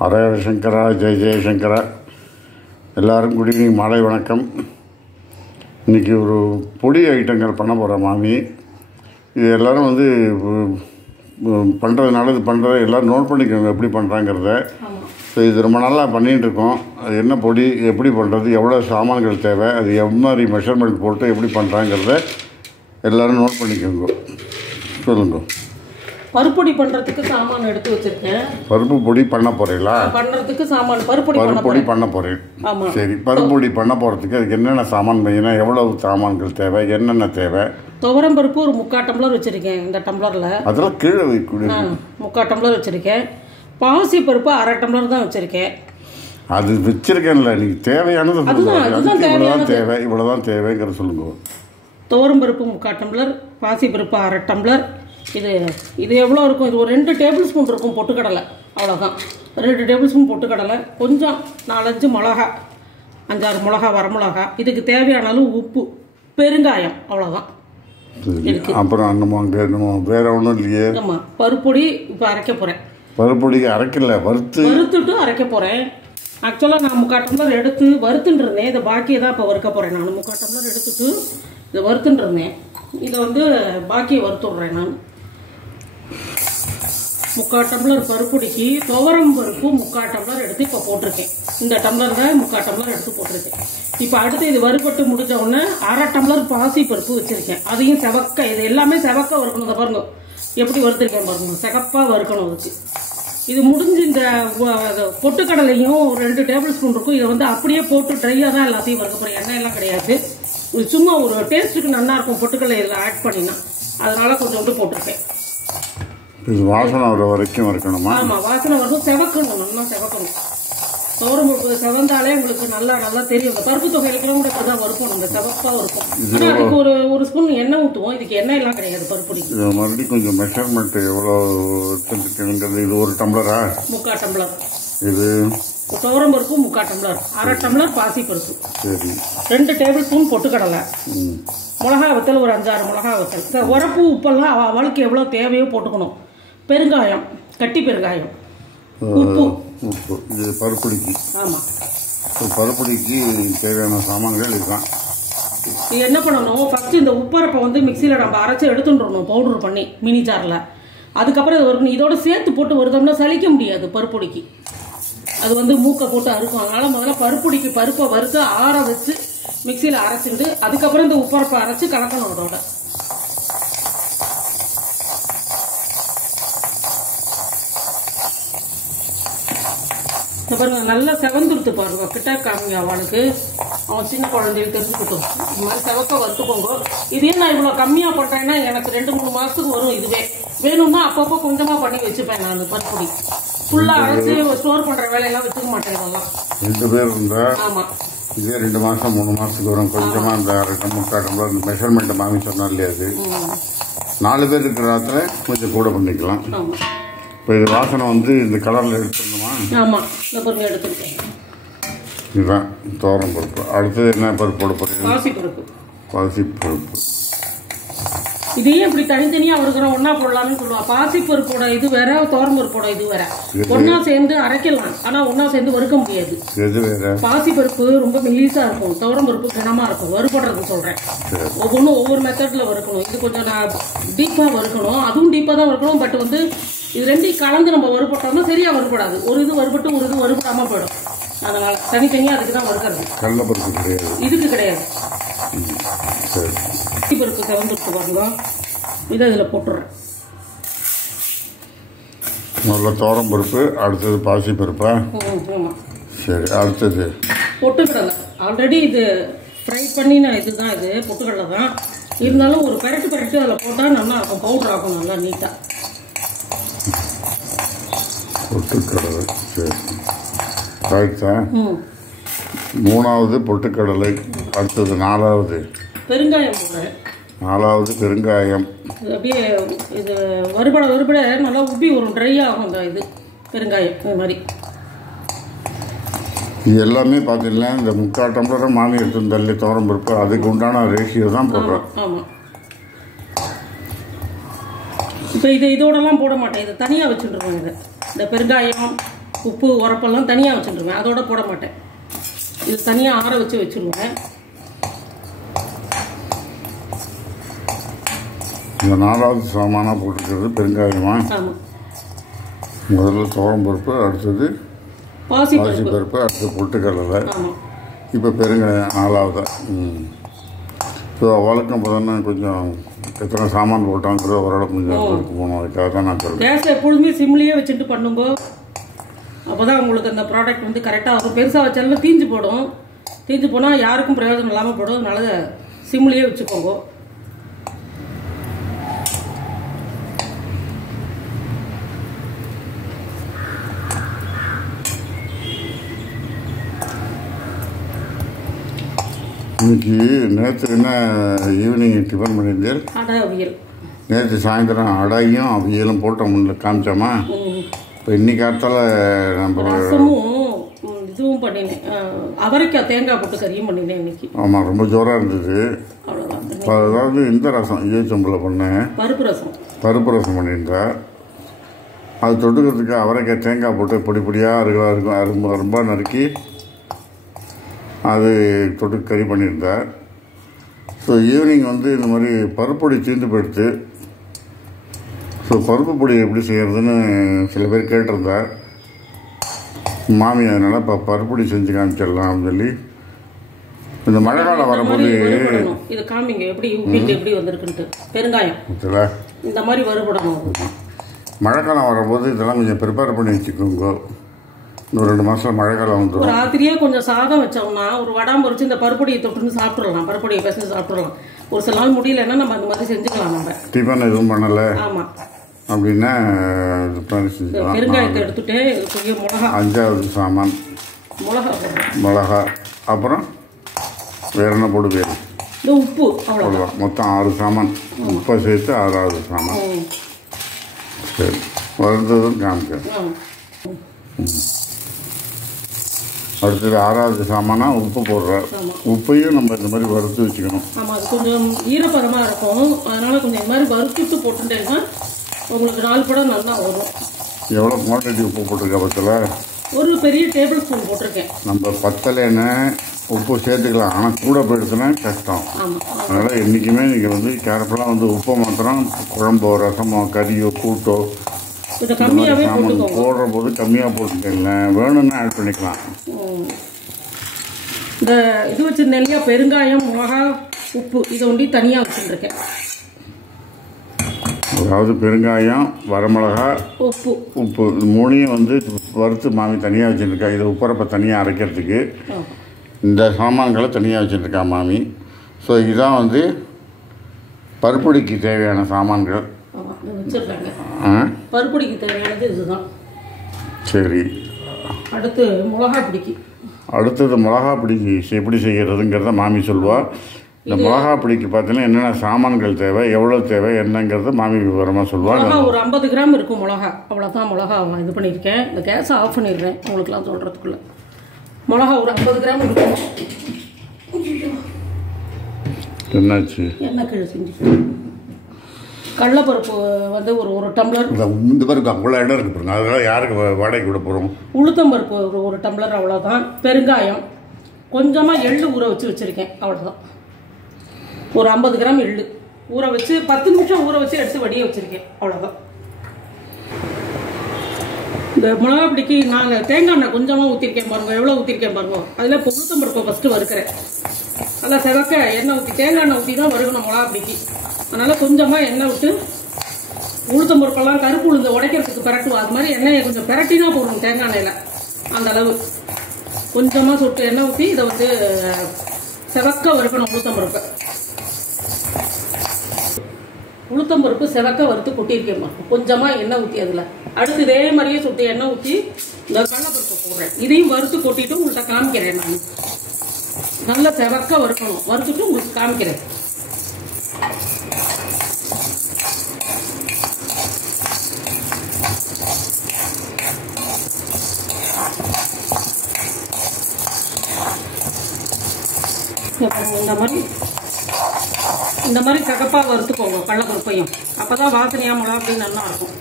ஹரஹர சங்கரா, ஜெய ஜெயசங்கரா. எல்லோரும் good evening, மாலை வணக்கம். இன்றைக்கி ஒரு பொடி ஐட்டங்கள் பண்ண போகிறேன் மாமி. இது எல்லோரும் வந்து பண்ணுறதுனால இது பண்ணுறத எல்லோரும் நோட் பண்ணிக்கோங்க எப்படி பண்ணுறாங்கிறத. ஸோ இது ரொம்ப நாளாக பண்ணிகிட்ருக்கோம். அது என்ன பொடி, எப்படி பண்ணுறது, எவ்வளோ சாமான்கள் தேவை, அது எவ்வளோ மெஷர்மெண்ட் போட்டு எப்படி பண்ணுறாங்கிறத எல்லோரும் நோட் பண்ணிக்கோங்க. சொல்லுங்க. பருப்பொடி பண்ணுறதுக்கு சாமான் எடுத்து வச்சுருக்கேன். பருப்பு பொடி பண்ண போகிறீங்களா? பண்ணுறதுக்கு சாமான் பருப்பொடி பண்ண போகிறேன். ஆமாம், சரி. பருப்பொடி பண்ண போகிறதுக்கு அதுக்கு என்னென்ன சாமான் வேணும், எவ்வளவு சாமான்கள் தேவை, என்னென்ன தேவை? துவரம் பருப்பு ஒரு 3/4 டம்ளர் வச்சுருக்கேன். இந்த டம்ளரில் அதெல்லாம் கீழே வைக்கக்கூடிய 3/4 டம்ளர் வச்சுருக்கேன். பாசி பருப்பு 1/2 டம்ளர் தான் வச்சுருக்கேன். அது வச்சுருக்கேன்ல, நீங்கள் தேவையானது இவ்வளோதான் தேவை, இவ்வளோதான் தேவைங்கிற சொல்லுங்க. துவரம் பருப்பு 3/4 டம்ளர், பாசி பருப்பு 1/2 டம்ளர். இது எவ்வளோ இருக்கும்? இது ஒரு 2 டேபிள் ஸ்பூன் இருக்கும் பொட்டுக்கடலை, அவ்வளோதான். 2 டேபிள் ஸ்பூன் பொட்டுக்கடலை, கொஞ்சம் 4-5 மிளகா, 5-6 மிளகா, வரமிளகா, இதுக்கு தேவையான அளவு உப்பு, பெருங்காயம், அவ்வளோதான். அப்புறம் நம்ம வேற ஒன்றும் இல்லையே. ஆமாம், பருப்பொடி இப்போ அரைக்க போகிறேன். பருப்பொடி அரைக்கல, வறுத்துட்டு அரைக்க போகிறேன். ஆக்சுவலாக நான் 3/4 டம்ளர் எடுத்து வறுத்துட்டுருந்தேன். இதை பாக்கியை தான் இப்போ வறுக்க போகிறேன். நான் 3/4 டம்ளர் எடுத்துட்டு இதை வறுத்துட்டுருந்தேன். இதை வந்து பாக்கியை வறுத்துடுறேன். நான் 3/4 டம்ளர் பருப்புடிக்கு துவரம் பருப்பு 3/4 டம்ளர் எடுத்து இப்போ போட்டிருக்கேன். இந்த டம்ளர் தான் 3/4 டம்ளர் எடுத்து போட்டிருக்கேன். இப்போ அடுத்து இது வறுபட்டு முடிஞ்ச உடனே 1/2 டம்ளர் பாசி பருப்பு வச்சுருக்கேன். அதையும் செவக்க, இது எல்லாமே செவக்க வறுக்கணும். இதை பாருங்க எப்படி வறுத்துருக்கேன் பாருங்க, செகப்பாக வறுக்கணும். அதுக்கு இது முடிஞ்சு இந்த பொட்டுக்கடலையும் 2 டேபிள் ஸ்பூன் இருக்கும். இதை வந்து அப்படியே போட்டு ட்ரையாக தான் எல்லாத்தையும் வறுக்க போகிறேன். எண்ணெய் எல்லாம் கிடையாது. இது சும்மா ஒரு டேஸ்ட்டுக்கு நல்லா இருக்கும் பொட்டுக்கடலை இதில் ஆட் பண்ணினா, அதனால கொஞ்சோண்டு போட்டிருக்கேன். இது வாசனை வர வரைக்கும் வறுக்கணுமா? ஆமாம், வாசனை வரணும், செவக்கணும், நல்லா செவக்கணும். துவரம் பருப்பு செவந்தாலே உங்களுக்கு நல்லா தெரியும். இந்த பருப்பு தொகையிலுக்கெல்லாம் கூட இப்படி தான் வறுக்கணும், இந்த செவப்பாக இருக்கும். ஆனால் அதுக்கு ஒரு ஸ்பூன் எண்ணெய் ஊற்றுவோம். இதுக்கு எண்ணெய் எல்லாம் கிடையாது பருப்புடிக்கு. மறுபடியும் கொஞ்சம் மெஷர்மெண்ட் எவ்வளோ எடுத்துக்கிட்டு, இது 1 டம்ளரா? 3/4 டம்ளர். இது துவரம் பருப்பு 3/4 டம்ளர், 1/2 டம்ளர் பாசி பருப்பு, சரி, 2 டேபிள் ஸ்பூன் பொட்டுக்கடலை, மிளகா வத்தல் ஒரு 5-6 மிளகா வத்தல். இந்த உரப்பு உப்பெல்லாம் அவளுக்கு எவ்வளோ தேவையோ போட்டுக்கணும். பெருங்காயம், கட்டி பெருங்காயம், உப்பு. இது பருப்புடிக்கு. ஆமாம், பருப்புடிக்கு தேவையான சாமான்கள் இதுதான். இது என்ன பண்ணணும், ஃபஸ்ட்டு இந்த உப்பரப்பை வந்து மிக்சியில் நம்ம அரைச்சி எடுத்துட்டுறணும், பவுடர் பண்ணி மினி ஜாரில். அதுக்கப்புறம் இது வறுக்கணும். இதோட சேர்த்து போட்டு வருதோம்னா சலிக்க முடியாது பருப்புடிக்கு. அது வந்து மூக்கை போட்டு அறுக்கும். அதனால் முதல்ல பருப்புடிக்கு பருப்பை வறுத்து ஆற வச்சு மிக்சியில் அரைச்சிட்டு அதுக்கப்புறம் இந்த உப்பரப்பை அரைச்சி கலக்கணும். அதோட பாருங்க, நல்லா செவந்துருத்து பாருங்க. கிட்ட காமிங்க அவனுக்கு, அவன் சின்ன குழந்தைகள் தெரிஞ்சுக்கிட்டோம். இந்த மாதிரி செவக்க வறுத்துக்கோங்க. இதே நான் இவ்வளோ கம்மியாக பண்ணுறேன்னா எனக்கு 2-3 மாதத்துக்கு வரும். இதுவே வேணும்னா அப்பப்போ கொஞ்சமாக பண்ணி வச்சுப்பேன். நான் பருப்புடி ஃபுல்லாக அரைச்சி ஸ்டோர் பண்ணுற வேலையெல்லாம் வச்சுக்க மாட்டேன். இதெல்லாம் 2 பேர் இருந்தால் ஆமாம், இதே 2 மாதம் 3 மாதத்துக்கு வரும். கொஞ்சமாக இந்த 3/4 டம்ளர் இந்த மெஷர்மெண்ட்டை மாமி சொன்னால் இல்லையா, அது 4 பேர் இருக்கிற இடத்துல கொஞ்சம் கூட பண்ணிக்கலாம். இப்போ இது வாசனை வந்து இந்த கலரில் எடுத்துடணுமா? ஆமாம், இந்த பருப்பு எடுத்துருக்கேன். இதுதான் துவரம் பருப்பு. அடுத்தது என்ன பருப்பு போட போகிறீங்க? பாசி பருப்பு. பாசி பருப்பு. இதையும் இப்படி தனித்தனியாக வறுக்கிறோம், ஒன்றா போடலாம்னு சொல்லுவாள். பாசி பருப்போட இது வேற, துவரம் பருப்போட இது வேற. ஒன்றா சேர்ந்து அரைக்கலாம், ஆனால் ஒன்றா சேர்ந்து வறுக்க முடியாது. எது வேற? பாசி பருப்பு ரொம்ப மெல்லிஸாக இருக்கும், துவரம் பருப்பு கனமாக இருக்கும். வறுபடுறது சொல்கிறேன். ஒவ்வொன்றும் ஒவ்வொரு மெத்தடில் வறுக்கணும். இது கொஞ்சம் நான் டீப்பாக வறுக்கணும், அதுவும் டீப்பாக தான் வறுக்கணும். பட் வந்து இது 2 கலந்து நம்ம வறுபட்டோம்னா சரியாக வறுபடாது. ஒரு இது வறுபட்டு ஒரு இது வறுபடாமல் போயிடும். அதனால் தனித்தனியாக அதுக்கு தான் வறுக்கிறது. கடலை பருப்பு கிடையாது, இதுக்கு கிடையாது. பாசி பருப்பு செவந்துட்டு பாருங்க, இதை இதில் போட்டுடுறேன். முதல்ல துவரம் பருப்பு, அடுத்தது பாசி பருப்பா? ஆமாம், சரி. அடுத்தது பொட்டுக்கடலை. ஆல்ரெடி இது ஃப்ரை பண்ணின இதுதான், இது பொட்டுக்கடலை தான். இருந்தாலும் ஒரு பெரட்டு அதில் போட்டால் நல்லா இருக்கும், பவுடர் ஆகும் நல்லா நீட்டாக. பொட்டுக்கடலை, சரி. ஆயிடுச்சா? 3வது பொட்டுக்கடலை. அடுத்தது 4வது பெருங்காயம் போடுறேன். 4வது பெருங்காயம். அப்படியே இது வறுபட நல்லா உப்பி வரும், ட்ரை ஆகும் இந்த இது பெருங்காயம். இது மாதிரி இது எல்லாமே பார்த்தீங்கன்னா இந்த 3/4 டம்ளரை மாமி எடுத்து தள்ளி துவரம் பருப்பு அதுக்கு உண்டான ரேஷியோ தான் போடுறோம். ஆமாம், இப்போ இதோடலாம் போட மாட்டேன். இதை தனியாக வச்சுட்டுருக்கோம். இந்த பெருங்காயம் உப்பு உரப்பெல்லாம் தனியாக வச்சுருவேன், அதோட போட மாட்டேன். இது தனியாக ஆற வச்சு வச்சுருவேன். இந்த 4வது சாமானாக போட்டுக்கிறது பெருங்காயமா? ஆமாம். முதல்ல துவரம் பருப்பு, அடுத்தது பாசி பருப்பு, அடுத்து பொட்டுக்கடலை, இப்போ பெருங்காயம் 4வது. ஸோ வழக்கம் பார்த்தோன்னா கொஞ்சம் எத்தனை சாமான் போட்டாங்கிறது ஓரளவுக்கு கொஞ்சம் போகணும். அதுக்காக தான் நான் சொல்கிறேன். கேஸ் எப்பொழுதுமே சிம்லேயே வச்சுட்டு பண்ணுங்க, அப்போ தான் உங்களுக்கு அந்த ப்ராடக்ட் வந்து கரெக்டாக இருக்கும். பெருசாக வச்சாலும் தீஞ்சு போடும், தீஞ்சு போனால் யாருக்கும் பிரயோஜனம் இல்லாமல் போடும். அதனால சிம்லேயே வச்சுக்கோங்க. இன்னைக்கு நேற்று என்ன ஈவினிங் டிஃபன் பண்ணியிருந்தேன்? அடை அவியல். நேற்று சாயந்தரம் அடையும் அவியலும் போட்டோம், காமிச்சோமா? இப்போ இன்னைக்கு அடுத்தால நம்ம ரசமும் இதுவும் பண்ணினேன், அவரைக்காய் தேங்காய் போட்டு கறியும் பண்ணினேன் இன்னைக்கு. ஆமாம், ரொம்ப ஜோராக இருந்தது. அவ்வளோதான். அதாவது இந்த ரசம் ஈச்சம்பளம் பண்ணேன், பருப்பு ரசம் பண்ணியிருந்தேன். அது தொட்டுக்கிறதுக்கு அவரைக்காய் தேங்காய் போட்டு பொடி பொடியாக இருக்கும், ரொம்ப நறுக்கி அது தொட்டு கறி பண்ணியிருந்தேன். ஸோ ஈவினிங் வந்து இந்த மாதிரி பருப்பொடி தீர்ந்து போயிடுத்து. ஸோ பருப்பு பொடி எப்படி செய்கிறதுன்னு சில பேர் கேட்டிருந்தேன். மாமி அதனால் இப்போ பருப்பொடி செஞ்சு காமிச்சிடலாம் அப்படின்னு சொல்லி, இந்த மழை காலம் வரும்போது இது காமிங்க எப்படி எப்படி வந்திருக்குன்ட்டு. பெருங்காயம் இந்த மாதிரி வறுபடணும். மழை காலம் வரும்போது இதெல்லாம் கொஞ்சம் ப்ரிப்பேர் பண்ணி வச்சுக்கோங்க. இன்னும் 2 மாதம் மழை காலம் வந்துடும். ஒரு ராத்திரியே கொஞ்சம் சாதம் வச்சோம்னா ஒரு வடாம்பு வச்சு இந்த பருப்பொடியை தொட்டுன்னு சாப்பிட்றலாம், பருப்பொடியை பேசஞ்சு சாப்பிட்றலாம். ஒரு சில நாள் முடியலன்னா நம்ம அந்த மாதிரி செஞ்சுக்கலாம். நம்ம டிஃபன் எதுவும் பண்ணலை ஆமாம் அப்படின்னா செஞ்சுக்கலாம். பெருங்காயத்தை எடுத்துட்டு கொஞ்சம் மிளகா, 5வது சாமான் மிளகா, அப்புறம் வேற என்ன போடுவேன்? இந்த உப்பு, அவ்வளோதான். மொத்தம் 6 சாமான், உப்பை சேர்த்து 6வது சாமான். சரி, வறுத்ததும் காமிக்க. அடுத்தது 6வது சாமானா உப்பு போடுறேன். உப்பையும் நம்ம இந்த மாதிரி வறுத்து வச்சுக்கணும். ஆமாம், அது கொஞ்சம் ஈரப்பதமாக இருக்கும், அதனால கொஞ்சம் இந்த மாதிரி வறுத்துட்டு போட்டுட்டேன்னா உங்களுக்கு 4 படம் நல்லா வரும். எவ்வளோ குவான்டிட்டி உப்பு போட்டிருக்க பற்றில்? ஒரு பெரிய டேபிள் ஸ்பூன் போட்டிருக்கேன். நம்ம பத்தலைன்னு உப்பு சேர்த்துக்கலாம், ஆனால் கூட போயிடுச்சுன்னா கஷ்டம். அதனால் என்றைக்குமே நீங்கள் வந்து கேர்ஃபுல்லாக வந்து உப்பை மாத்திரம் குழம்போ ரசமோ கறியோ கூட்டோ சாமான் போடுற போது கம்மியாக போட்டுக்கல, வேணும்னா ஆட் பண்ணிக்கலாம். இந்த இது வச்சுருந்தேன் இல்லையா, பெருங்காயம், மிளகா, உப்பு, இதை ஒண்டி தனியாக வச்சுருக்கேன். அதாவது பெருங்காயம், வரமிளகா, உப்பு, இது 3ஐயும் வந்து வறுத்து மாமி தனியாக வச்சுருக்கா. இதை உப்பரப்பை தனியாக அரைக்கிறதுக்கு இந்த சாமான்களை தனியாக வச்சுருக்கா மாமி. ஸோ இதுதான் வந்து பருப்பொடிக்கு தேவையான சாமான்கள் வச்சிருக்காங்க. பருப்பொடிக்கு தேவையானது இதுதான். சரி, அடுத்தது மிளகா பிடிக்கு எப்படி செய்கிறதுங்கிறத மாமி சொல்லுவாள். இந்த மிளகா பிடிக்கு பார்த்தீங்கன்னா என்னென்ன சாமான்கள் தேவை, எவ்வளோ தேவை, என்னங்கிறத மாமி விவரமாக சொல்லுவாள். ஒரு 50 கிராம் இருக்கும் மிளகா, அவ்வளோதான். மிளகா நான் இது பண்ணியிருக்கேன். இந்த கேஸை ஆஃப் பண்ணிடுறேன் உங்களுக்குலாம் சொல்கிறதுக்குள்ள. மிளகா ஒரு 50 கிராம் இருக்கும். என்னாச்சு? என்ன கீழே செஞ்சு கடலைப்பருப்பு வந்து ஒரு டம்ளர். இந்த பருப்பு அவ்வளோ இடம் இருக்கு பாருங்க, அதெல்லாம் யாருக்கு வாடகை விட போகிறோம்? உளுத்தம்பருப்பு ஒரு டம்ளர், அவ்வளோதான். பெருங்காயம், கொஞ்சமாக எள்ளு ஊற வச்சுருக்கேன், அவ்வளோதான். ஒரு 50 கிராம் எள்ளு ஊற வச்சு 10 நிமிஷம் ஊற வச்சு எடுத்து வடிய வச்சுருக்கேன், அவ்வளோதான். இந்த மிளகா பிடிக்கி நாங்கள் தேங்காய் எண்ணெய் கொஞ்சமாக ஊற்றிருக்கேன் பாருங்க, எவ்வளோ ஊற்றிருக்கேன் பாருங்க. அதில் இப்போ உளுத்தம்பருப்பை ஃபஸ்ட்டு வறுக்கிறேன். நல்லா செவக்க எண்ணெய் ஊற்றி, தேங்காய் எண்ணெய் ஊற்றி தான் வறுக்கணும் மிளகா பிடிக்கி. அதனால் கொஞ்சமாக எண்ணெய் விட்டு உளுத்தம்பருப்பெல்லாம் கருப்பு உளுந்து உடைக்கிறதுக்கு பிரட்டுவோம், அது மாதிரி எண்ணெயை கொஞ்சம் பிரட்டினா போடணும் தேங்காய் எண்ணெயில். அந்த அளவு கொஞ்சமாக சொட்டு எண்ணெய் ஊற்றி இதை வந்து செவக்க வறுக்கணும் உளுத்தம்பருப்பை. உளுத்தம்பருப்பு செவக்க வறுத்து கொட்டியிருக்கேம்மா, கொஞ்சமாக எண்ணெய் ஊற்றி அதில். அடுத்து இதே மாதிரியே சொட்டு எண்ணெய் ஊற்றி இந்த கடலைப்பருப்பு போடுறேன். இதையும் வறுத்து கொட்டிட்டு உங்கள்கிட்ட காமிக்கிறேன். நான் நல்லா செவக்க வறுக்கணும், வறுத்துட்டு உங்களுக்கு காமிக்கிறேன். இந்த மாதிரி சகப்பாக வறுத்துக்கோங்க கடலைப்பருப்பையும், அப்போ தான் வாசனையாக மிளகா அப்படி நல்லா இருக்கும்.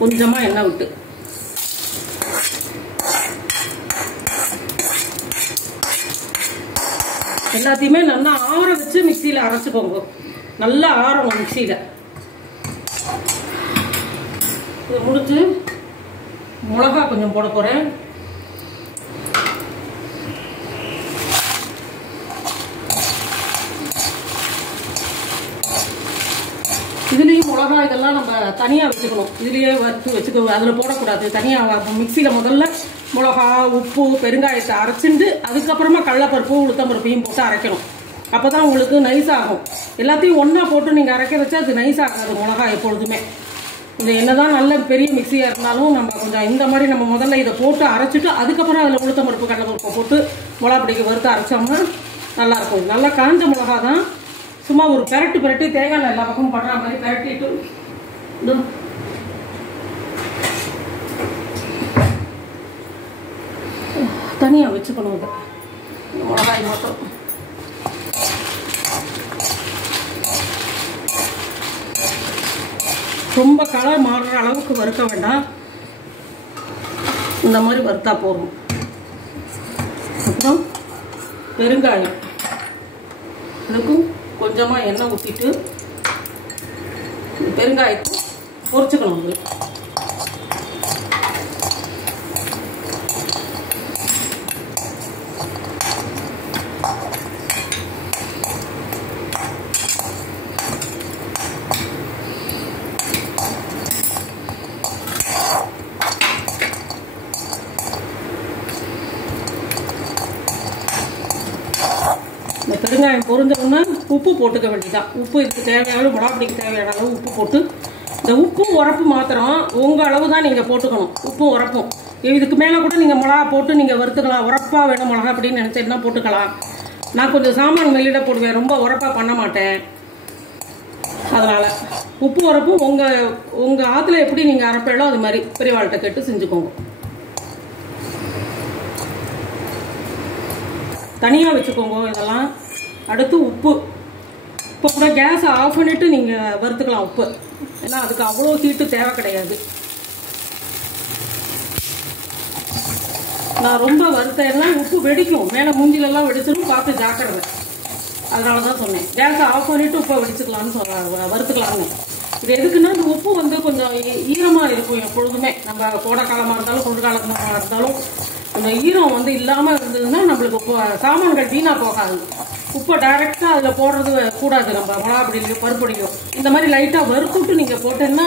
கொஞ்சமாக எண்ணெய் விட்டு எல்லாத்தையுமே நல்லா ஆற வச்சு மிக்சியில் அரைச்சிக்கோங்க. நல்லா ஆறணும் மிக்சியில். இதை முடிச்சு மிளகா கொஞ்சம் போட போகிறேன். இதுலேயும் மிளகா இதெல்லாம் நம்ம தனியாக வச்சுக்கணும். இதுலேயே வறுத்து வச்சுக்கணும், அதில் போடக்கூடாது. தனியாக மிக்சியில் முதல்ல மிளகா, உப்பு, பெருங்காயத்தை அரைச்சிட்டு அதுக்கப்புறமா கடலைப்பருப்பு, உளுத்தம்பருப்பையும் போட்டு அரைக்கணும். அப்போ தான் உங்களுக்கு நைஸ் ஆகும். எல்லாத்தையும் ஒன்றா போட்டு நீங்கள் அரைக்க வச்சா அது நைஸ் ஆகாது மிளகா எப்பொழுதுமே. இந்த என்னதான் நல்ல பெரிய மிக்சியாக இருந்தாலும் நம்ம கொஞ்சம் இந்த மாதிரி நம்ம முதல்ல இதை போட்டு அரைச்சிட்டு அதுக்கப்புறம் அதில் உளுத்தம்பருப்பு, கடலைப்பருப்பை போட்டு மிளகா பிடிக்க வறுத்து அரைச்சோம்னா நல்லாயிருக்கும். நல்லா காஞ்ச மிளகா தான். சும்மா ஒரு பெரட்டி தேங்காய் எல்லா பக்கமும் படுற மாதிரி பெரட்டிட்டு தனியாக வச்சுக்கணும். இது மிளகாய் மட்டும் ரொம்ப கலர் மாறுற அளவுக்கு வறுக்க வேண்டாம். இந்த மாதிரி வறுத்தா போதும். அப்புறம் பெருங்காயம், இதுக்கும் கொஞ்சமாக எண்ணெய் ஊற்றிட்டு பெருங்காயத்தை பொரிச்சுக்கணும். இந்த பெருங்காயம் பொரிஞ்சோன்னா உப்பு போட்டுக்க வேண்டியதான். உப்பு இதுக்கு தேவையான மிளகாப்பிடிக்கு தேவையான அளவு உப்பு போட்டு, இந்த உப்பு உரப்பு மாத்திரம் உங்கள் அளவு தான் நீங்கள் போட்டுக்கணும். உப்பும் உரப்பும் இதுக்கு மேலே கூட நீங்கள் மிளகா போட்டு நீங்கள் வறுத்துக்கலாம். உரப்பாக வேணும் மிளகா அப்படின்னு நினச்சேன்னா போட்டுக்கலாம். நான் கொஞ்சம் சாமான் மெல்லிட போடுவேன், ரொம்ப உரப்பாக பண்ண மாட்டேன். அதனால் உப்பு உரப்பும் உங்கள் ஆற்றுல எப்படி நீங்கள் அரைப்பீங்களோ அது மாதிரி பெரியவாள்கிட்ட கேட்டு செஞ்சுக்கோங்க. தனியாக வச்சுக்கோங்க இதெல்லாம். அடுத்து உப்பு. இப்போ கூட கேஸை ஆஃப் பண்ணிவிட்டு நீங்கள் வறுத்துக்கலாம் உப்பு. ஏன்னா அதுக்கு அவ்வளோ ஹீட்டு தேவை கிடையாது. நான் ரொம்ப வறுத்தேன்னா உப்பு வெடிக்கும், மேலே மூஞ்சிலெல்லாம் வெடிச்சிடும், பார்த்து ஜாக்கிரதை. அதனால தான் சொன்னேன் கேஸை ஆஃப் பண்ணிவிட்டு உப்பை வெடிச்சுக்கலான்னு வறுத்துக்கலான்னு. இது எதுக்குன்னா இந்த உப்பு வந்து கொஞ்சம் ஈரமாக இருக்கும் எப்பொழுதுமே. நம்ம கோடை காலமாக இருந்தாலும் குளிர்காலமாக இருந்தாலும் அந்த ஈரம் வந்து இல்லாமல் இருந்ததுன்னா நம்மளுக்கு சாமான்கள் வீணாக போகாது. உப்பை டைரெக்டாக அதில் போடுறது கூடாது. நம்ம மிளகாப்பிடிலையோ பருப்பொடியோ இந்த மாதிரி லைட்டாக வறுத்துட்டு நீங்கள் போட்டேன்னா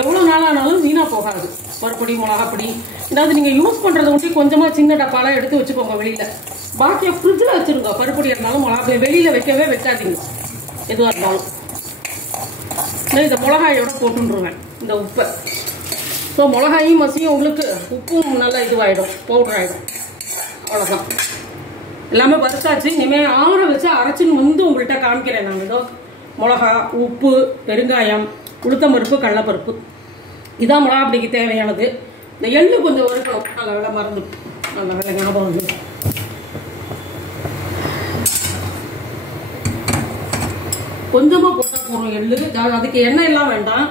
எவ்வளோ நாளானாலும் வீணாக போகாது. பருப்பொடி, மிளகாப்பிடி ஏதாவது நீங்கள் யூஸ் பண்ணுறத ஒட்டி கொஞ்சமாக சின்ன டப்பாலாம் எடுத்து வச்சுக்கோங்க வெளியில். பாக்கியை ஃப்ரிட்ஜில் வச்சுருங்க. பருப்பொடி இருந்தாலும் மிளகாப்பொடி வெளியில் வைக்கவே வைக்காதீங்க எதுவாக இருந்தாலும். இந்த மிளகாயோட போட்டுருவேன் இந்த உப்பை. ஸோ மிளகாயும் மசியும் உங்களுக்கு உப்பும் நல்லா இதுவாகிடும், பவுடர் ஆகிடும். அவ்வளோதான். எல்லாமே வறுத்தாச்சு. இனிமேல் ஆற வச்சு அரைச்சின்னு வந்து உங்கள்கிட்ட காமிக்கிறேன். நான் இதோ மிளகா, உப்பு, பெருங்காயம், உளுத்தம்பருப்பு, கடலைப்பருப்பு இதான் மிளகாப்பிடிக்கு தேவையானது. இந்த எள்ளு கொஞ்சம் வறுக்கணும். நல்ல வேலை மறந்துட்டு, நல்ல வேலை ஞாபகம் வந்து. கொஞ்சமாக போட்டால் போகிறோம் எள்ளு. அதுக்கு எண்ணெய் எல்லாம் வேண்டாம்.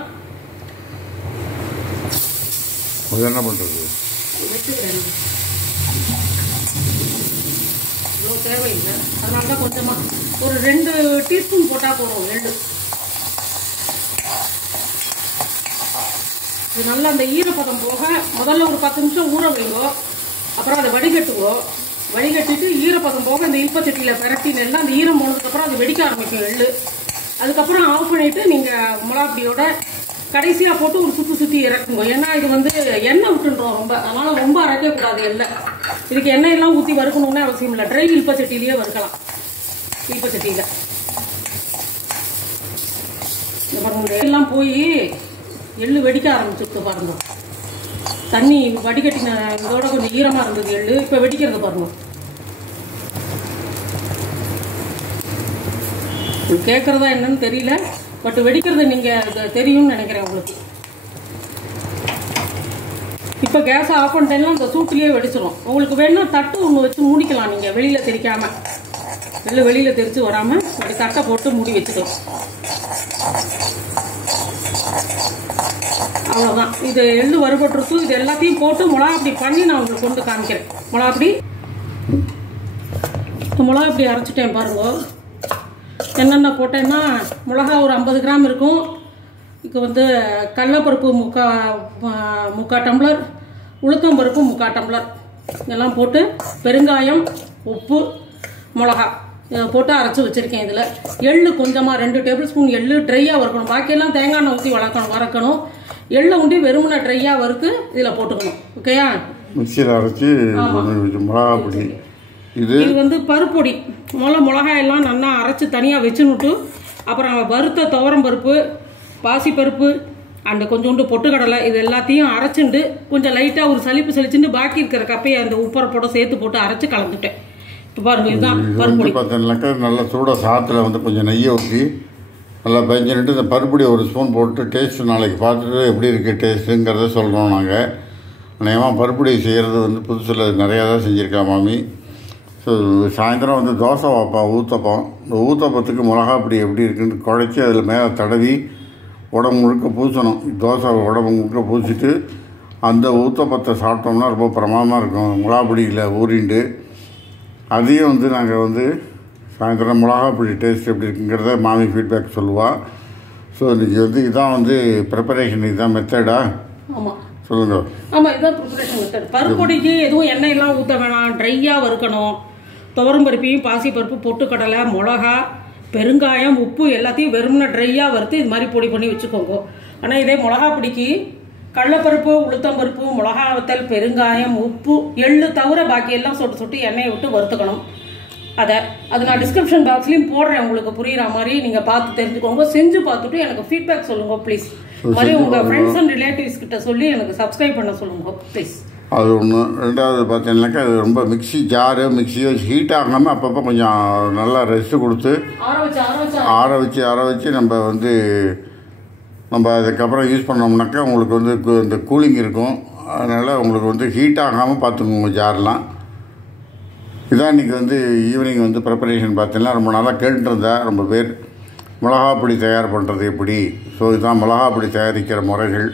என்ன பண்ணுறது? இவ்வளோ தேவையில்லை. அதனால தான் கொஞ்சமாக ஒரு 2 டீஸ்பூன் போட்டால் போகிறோம் எள்ளு. இது நல்லா அந்த ஈரப்பதம் போக முதல்ல ஒரு 10 நிமிஷம் ஊற வைங்கோ. அப்புறம் அதை வடிகட்டுங்கோ. வடிகட்டிட்டு ஈரப்பதம் போக இந்த இல்பச்சட்டியில் பிரட்டினெல்லாம் அந்த ஈரம் போனதுக்கப்புறம் அது வெடிக்க ஆரம்பிக்கும் எள்ளு. அதுக்கப்புறம் ஆஃப் பண்ணிவிட்டு நீங்கள் மிளகாப்பிடியோட கடைசியாக போட்டு ஒரு சுற்றி இறக்குங்க. ஏன்னா இது வந்து எண்ணெய் விட்டுன்றோம் ரொம்ப. அதனால் ரொம்ப அரைக்கக்கூடாது எண்ணெய். இதுக்கு எண்ணெயெல்லாம் ஊற்றி வறுக்கணும்னு அவசியம் இல்லை. ட்ரை இல்பச்சட்டிலேயே வறுக்கலாம். இல்பச்சட்டியில் இந்த பாருங்க எல்லாம் போய் எள்ளு வெடிக்க ஆரம்பிச்சுட்டு பாருங்க. தண்ணி வடிகட்டின இதோட கொஞ்சம் ஈரமாக இருந்தது எள்ளு. இப்போ வெடிக்கிறது பாருங்க. கேட்குறதா என்னன்னு தெரியல, பட் வெடிக்கிறது நீங்கள் தெரியும்னு நினைக்கிறேன் உங்களுக்கு. இப்போ கேஸை ஆஃப் பண்ணிட்டேன்னா அந்த சூட்டிலேயே வெடிச்சிடும். உங்களுக்கு வேணும்னா தட்டு ஒன்று வச்சு மூடிக்கலாம். நீங்கள் வெளியில் தெரிக்காமல், வெளியில் தெரிச்சு வராமல் அப்படி தட்டை போட்டு மூடி வச்சுக்கலாம். அவ்வளோதான். இது எள்ளு வறுபட்டுருக்கு. இது எல்லாத்தையும் போட்டு மிளகாப்பொடி பண்ணி நான் உங்களுக்கு கொண்டு காமிக்கிறேன். மிளகாப்பொடி மிளகா இப்படி அரைச்சிட்டேன் பாருங்க. என்னென்ன போட்டேன்னா மிளகா ஒரு 50 கிராம் இருக்கும். இப்போ வந்து கடலைப்பருப்பு முக்கால் டம்ளர், உளுத்தம்பருப்பு முக்கால் டம்ளர் இதெல்லாம் போட்டு பெருங்காயம், உப்பு, மிளகா இதை போட்டு அரைச்சி வச்சுருக்கேன். இதில் எள்ளு கொஞ்சமாக 2 டேபிள் ஸ்பூன் எள்ளு ட்ரையாக வறுக்கணும். பாக்கியெல்லாம் தேங்காய் எண்ணெய் ஊற்றி வறுக்கணும். எள்ளை உண்டி வெறுமனை ட்ரையாக வறுத்து இதில் போட்டுக்கணும். ஓகேயா? மிக்சியில் அரைச்சி மிளகா பொடி. இது வந்து பருப்பொடி. முதல்ல மிளகாயெல்லாம் நல்லா அரைச்சி தனியாக வச்சுன்னுட்டு அப்புறம் வறுத்த துவரம் பருப்பு, பாசிப்பருப்பு, அந்த கொஞ்சோண்டு பொட்டுக்கடலை இது எல்லாத்தையும் அரைச்சிட்டு கொஞ்சம் லைட்டாக ஒரு சளிச்சுட்டு பாக்கி இருக்கிற கப்பையை அந்த உப்பரப்போட சேர்த்து போட்டு அரைச்சி கலந்துட்டேன். இப்போ பாருங்க, இதுதான் பருப்பொடி. பார்த்தீங்கன்னாக்கா நல்லா சூடாக சாத்தில் வந்து கொஞ்சம் நெய்யை ஊற்றி நல்லா பயஞ்சிட்டு இந்த பருப்பொடி ஒரு ஸ்பூன் போட்டு டேஸ்ட்டு நாளைக்கு பார்த்துட்டு எப்படி இருக்குது டேஸ்ட்டுங்கிறத சொல்கிறோம். நாங்கள் அநேகமாக பருப்பொடி செய்கிறது வந்து புதுசில் நிறையா தான் செஞ்சுருக்கேன் மாமி. ஸோ சாயந்தரம் வந்து தோசை வைப்போம், ஊற்றப்போம். இந்த ஊற்றப்பத்துக்கு மிளகா பொடி எப்படி இருக்குன்னு குழைச்சி அதில் மேலே தடவி உடம்பு முழுக்க பூசணும். தோசை உடம்பு முழுக்க பூசிட்டு அந்த ஊற்றப்பத்தை சாப்பிட்டோம்னா ரொம்ப பிரமாதமாக இருக்கும். மிளகா பொடியில் ஊறிண்டு அதையும் வந்து நாங்கள் வந்து சாயந்தரம் மிளகா பொடி டேஸ்ட் எப்படி இருக்குங்கிறத மாமி ஃபீட்பேக் சொல்லுவாள். ஸோ இன்றைக்கி வந்து இதான் வந்து ப்ரிப்பரேஷன், இதுதான் மெத்தடா? ஆமாம், சொல்லுங்கள். ஆமாம், இதுதான் ப்ரிப்பரேஷன் மெத்தட். பருப்பொடிக்கு எதுவும் எண்ணெயெல்லாம் ஊற்ற வேணாம், ட்ரையாக வறுக்கணும். துவரம் பருப்பையும் பாசிப்பருப்பு, பொட்டுக்கடலை, மிளகா, பெருங்காயம், உப்பு எல்லாத்தையும் வெறுமனை ட்ரையாக வறுத்து இது மாதிரி பொடி பண்ணி வச்சுக்கோங்க. ஆனால் இதே மிளகா பொடிக்கு கடலைப்பருப்பு, உளுத்தம்பருப்பு, மிளகா வத்தல், பெருங்காயம், உப்பு, எள்ளு தவிர பாக்கி எல்லாம் சொட்டு எண்ணெயை விட்டு வறுத்துக்கணும். அது நான் டிஸ்கிரிப்ஷன் பாக்ஸ்லையும் போடுறேன், உங்களுக்கு புரியுற மாதிரி நீங்கள் பார்த்து தெரிஞ்சுக்கோங்க. செஞ்சு பார்த்துட்டு எனக்கு ஃபீட்பேக் சொல்லுங்க ப்ளீஸ். மாதிரி உங்கள் ஃப்ரெண்ட்ஸ் அண்ட் ரிலேட்டிவ்ஸ் கிட்ட சொல்லி எனக்கு சப்ஸ்கிரைப் பண்ண சொல்லுங்க ப்ளீஸ். அது ஒன்று. ரெண்டாவது பார்த்தீங்கன்னாக்கா அது ரொம்ப மிக்ஸி மிக்ஸியோ ஹீட் ஆகாமல் அப்பப்போ கொஞ்சம் நல்லா ரெஸ்ட்டு கொடுத்து ஆற வச்சு நம்ம அதுக்கப்புறம் யூஸ் பண்ணோம்னாக்கா உங்களுக்கு வந்து இந்த கூலிங் இருக்கும். அதனால் உங்களுக்கு வந்து ஹீட் ஆகாமல் பார்த்துக்கோங்க ஜார்லாம். இதான் இன்றைக்கி வந்து ஈவினிங் வந்து ப்ரிப்பரேஷன் பார்த்தீங்கன்னா ரொம்ப நாளாக கேட்டுருந்தேன் ரொம்ப பேர், மிளகா பொடி தயார் பண்ணுறது எப்படி. ஸோ இதுதான் மிளகா பொடி தயாரிக்கிற முறைகள்.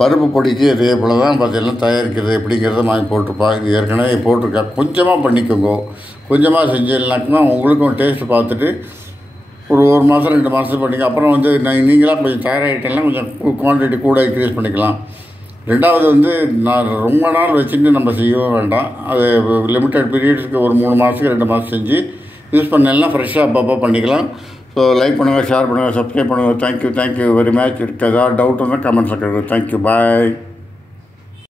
பருப்பு பொடிக்கு இதே போல் தான் பார்த்தீங்கன்னா தயாரிக்கிறது எப்படிங்கிறத வாங்கி போட்டிருப்பா. இது ஏற்கனவே போட்டிருக்கா. கொஞ்சமாக பண்ணிக்கோங்க, கொஞ்சமாக செஞ்சீங்கன்னாக்கா உங்களுக்கும் டேஸ்ட்டு பார்த்துட்டு ஒரு மாதம் 2 மாதத்துக்கு பண்ணிக்க. அப்புறம் வந்து நீங்களாக கொஞ்சம் தயாராகிட்டெல்லாம் கொஞ்சம் குவான்டிட்டி கூட இன்க்ரீஸ் பண்ணிக்கலாம். ரெண்டாவது வந்து நான் ரொம்ப நாள் வச்சுட்டு நம்ம செய்யவும் வேண்டாம். அது லிமிட்டட் பீரியட்ஸுக்கு ஒரு 3 மாதத்துக்கு 2 மாதம் செஞ்சு யூஸ் பண்ணலாம். ஃப்ரெஷ்ஷாக அப்பப்போ பண்ணிக்கலாம். ஸோ லைக் பண்ணுங்கள், ஷேர் பண்ணுங்கள், சப்ஸ்கிரைப் பண்ணுங்கள். Thank you very much. இருக்குது ஏதாவது டவுட் இருந்தால் கமெண்ட்ஸில் கேட்குறேன். தேங்க்யூ, பாய்.